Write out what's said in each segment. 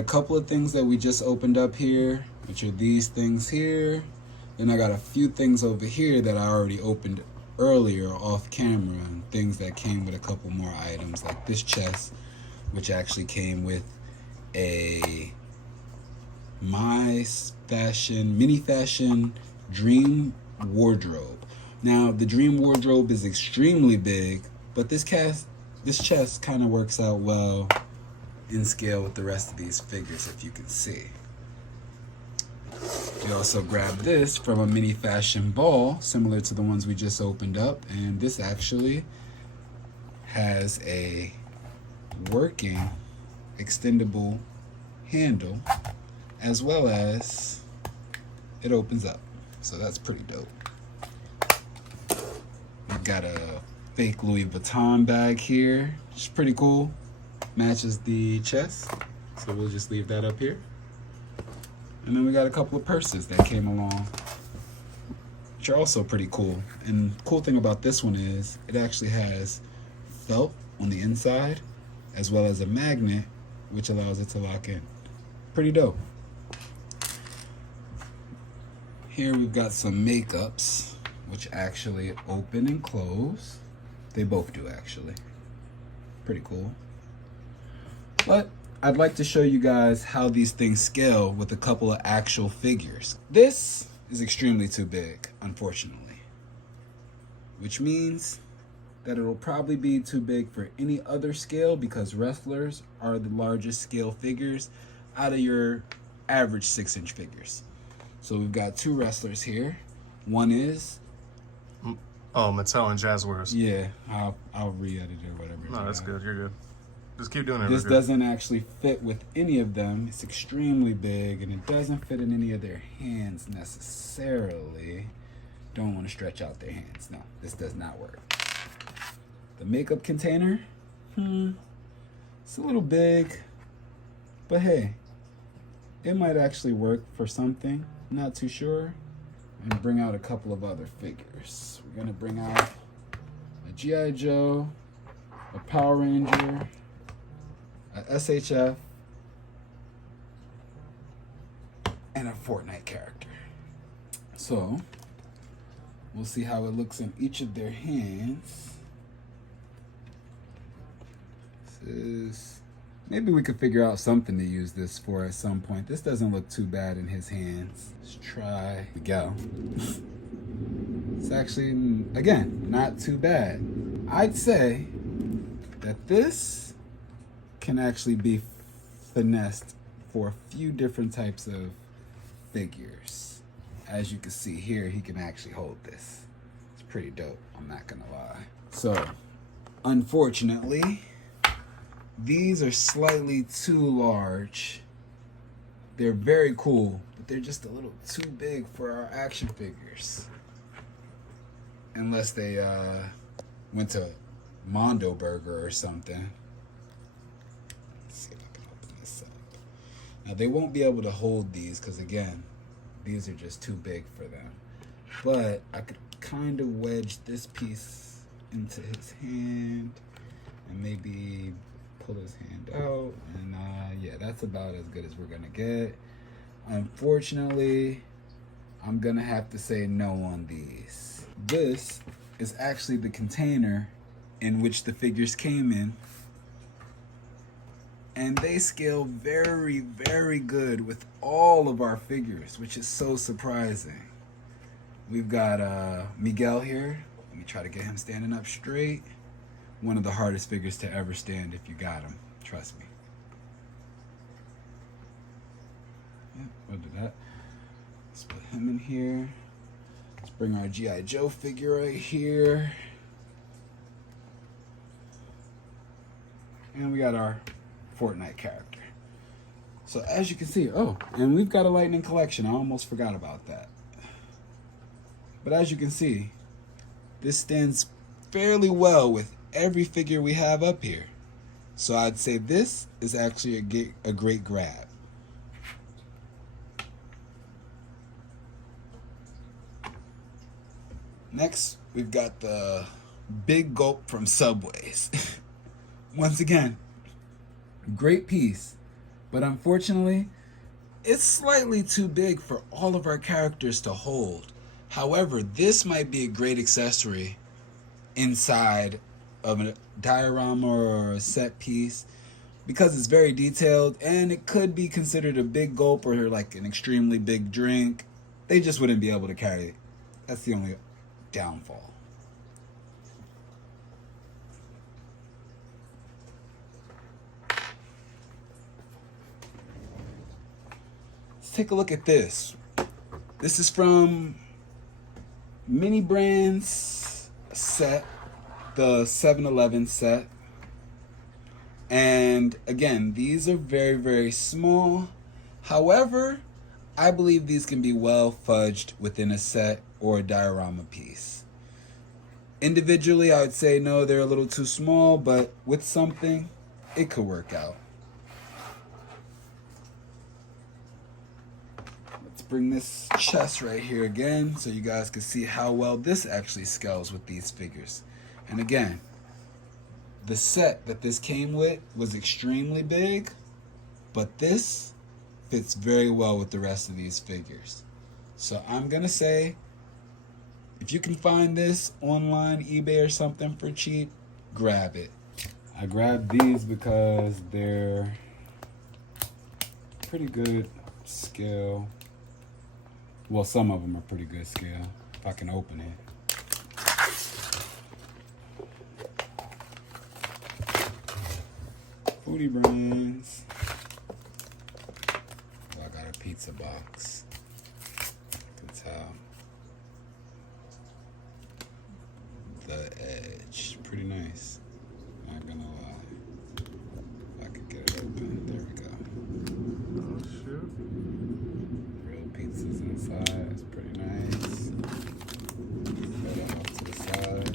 a couple of things that we just opened up here, which are these things here. Then I got a few things over here that I already opened earlier off camera, and things that came with a couple more items, like this chest, which actually came with a mini fashion dream wardrobe. Now the dream wardrobe is extremely big, but this chest kind of works out well in scale with the rest of these figures, if you can see. We also grabbed this from a mini fashion ball, similar to the ones we just opened up, and this actually has a working extendable handle, as well as it opens up. So that's pretty dope. We've got a fake Louis Vuitton bag here, which is pretty cool. Matches the chest, so we'll just leave that up here. And then we got a couple of purses that came along, which are also pretty cool. And the cool thing about this one is it actually has felt on the inside, as well as a magnet, which allows it to lock in. Pretty dope. Here we've got some makeups, which actually open and close. They both do, actually. Pretty cool. But I'd like to show you guys how these things scale with a couple of actual figures. This is extremely too big, unfortunately, which means that it'll probably be too big for any other scale, because wrestlers are the largest scale figures out of your average 6-inch figures. So we've got two wrestlers here. One is... Oh, Mattel and Jazzwares. Yeah, I'll re-edit it or whatever. No, that's good. You're good. Just keep doing it. This doesn't actually fit with any of them. It's extremely big, and it doesn't fit in any of their hands necessarily. Don't want to stretch out their hands. No, this does not work. The makeup container, it's a little big, but hey, it might actually work for something. Not too sure. And bring out a couple of other figures. We're gonna bring out a G.I. Joe, a Power Ranger, a SHF, and a Fortnite character. So we'll see how it looks in each of their hands. This is... Maybe we could figure out something to use this for at some point. This doesn't look too bad in his hands. Let's try Miguel. It's actually, again, not too bad. I'd say that this can actually be finessed for a few different types of figures. As you can see here, he can actually hold this. It's pretty dope, I'm not gonna lie. So, unfortunately, these are slightly too large. They're very cool, but they're just a little too big for our action figures. Unless they went to Mondo Burger or something. Let's see if I can open this up. Now they won't be able to hold these because, again, these are just too big for them. But I could kind of wedge this piece into his hand and maybe pull his hand out, and yeah, that's about as good as we're gonna get. Unfortunately, I'm gonna have to say no on these. This is actually the container in which the figures came in, and they scale very, very good with all of our figures, which is so surprising. We've got Miguel here. Let me try to get him standing up straight. One of the hardest figures to ever stand if you got him. Trust me. Yeah, we'll do that. Let's put him in here. Let's bring our G.I. Joe figure right here. And we got our Fortnite character. So as you can see, oh, and we've got a Lightning collection. I almost forgot about that. But as you can see, this stands fairly well with every figure we have up here. So I'd say this is actually a great grab. Next, we've got the Big Gulp from Subways. Once again, great piece, But unfortunately, it's slightly too big for all of our characters to hold. However, this might be a great accessory inside of a diorama or a set piece because it's very detailed and it could be considered a big gulp or like an extremely big drink. They just wouldn't be able to carry it. That's the only downfall. Let's take a look at this. This is from Mini Brands set, the 7-Eleven set. And again, these are very, very small. However, I believe these can be well fudged within a set or a diorama piece. Individually, I would say no, they're a little too small, but with something, it could work out. Let's bring this chest right here again so you guys can see how well this actually scales with these figures. And again, the set that this came with was extremely big, but this fits very well with the rest of these figures. So I'm gonna say, if you can find this online, eBay or something for cheap, grab it. I grabbed these because they're pretty good scale. Well, some of them are pretty good scale, if I can open it. Foodie Brands. Oh, I got a pizza box. Good tell. The edge. Pretty nice. Not gonna lie. If I could get it open. There we go. Oh, shoot. Real pizzas inside. It's pretty nice. Put that off to the side.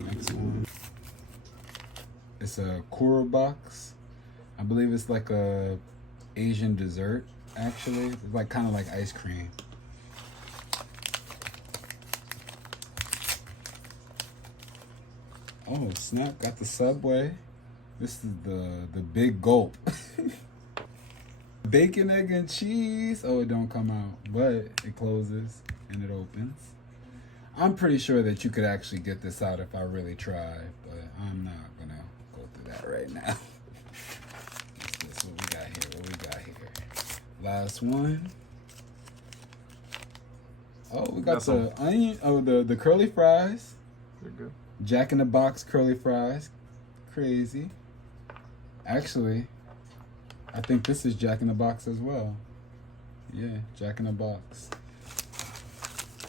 Next one. It's a Kura box. I believe it's like a Asian dessert, actually. It's like kind of like ice cream. Oh snap, got the Subway. This is the big gulp. Bacon, egg, and cheese. Oh, it don't come out, but it closes and it opens. I'm pretty sure that you could actually get this out if I really tried, but I'm not gonna go through that right now. What's this? What we got here? What we got here? Last one. Oh, we got the onion. Oh, the curly fries. They're good. Jack in the Box curly fries. Crazy. Actually, I think this is Jack in the Box as well. Yeah, Jack in the Box.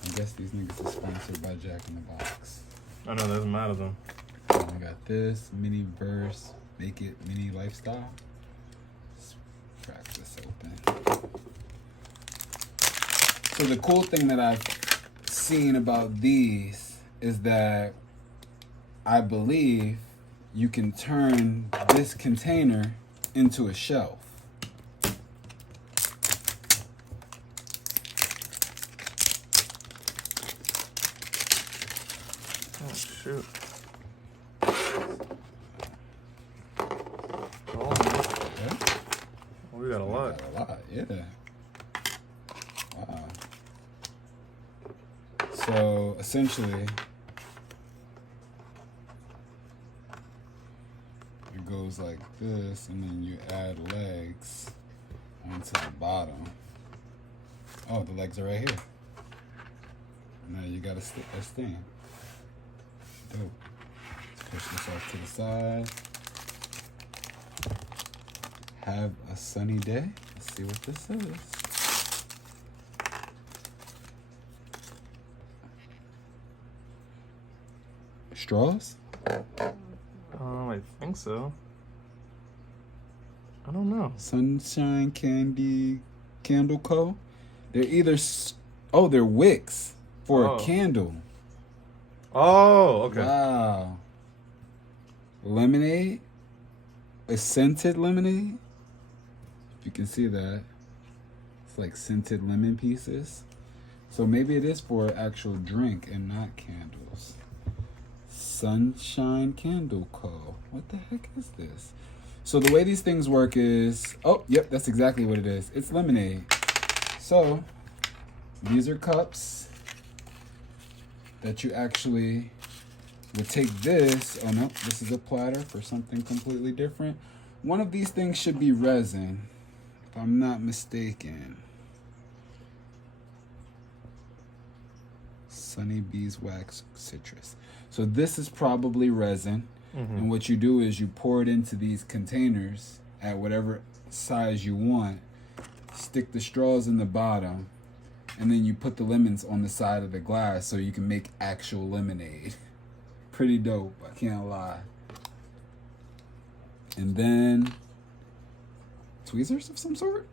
I guess these niggas are sponsored by Jack in the Box. I know, there's mad of them. And we got this mini verse, make it mini lifestyle. Let's crack this open. So the cool thing that I've seen about these is that I believe you can turn this container into a shelf. Oh, shoot. Oh, Yeah? we got a lot. Got a lot, yeah. Wow. So essentially, it goes like this, and then you add legs onto the bottom. Oh, the legs are right here. Now you gotta stick that stand. Dope. Let's push this off to the side. Have a sunny day. Let's see what this is. Straws? I think so. I don't know. Sunshine Candy Candle Co. They're either they're wicks for a candle. Oh, okay. Wow. Lemonade? A scented lemonade? If you can see that. It's like scented lemon pieces. So maybe it is for an actual drink and not candles. Sunshine Candle Co. What the heck is this? So the way these things work is, oh, yep, that's exactly what it is. It's lemonade. So these are cups that you actually would take this. Oh no, this is a platter for something completely different. One of these things should be resin, if I'm not mistaken. Sunny Beeswax Citrus. So this is probably resin. And what you do is you pour it into these containers at whatever size you want, stick the straws in the bottom, and then you put the lemons on the side of the glass so you can make actual lemonade. Pretty dope, I can't lie. And then tweezers of some sort?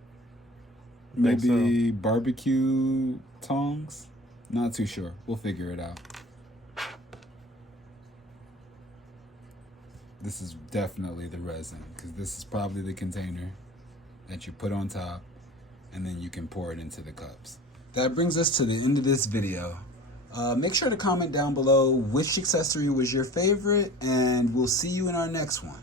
Maybe barbecue tongs? Not too sure. We'll figure it out. This is definitely the resin, because this is probably the container that you put on top, and then you can pour it into the cups. That brings us to the end of this video. Make sure to comment down below which accessory was your favorite, and we'll see you in our next one.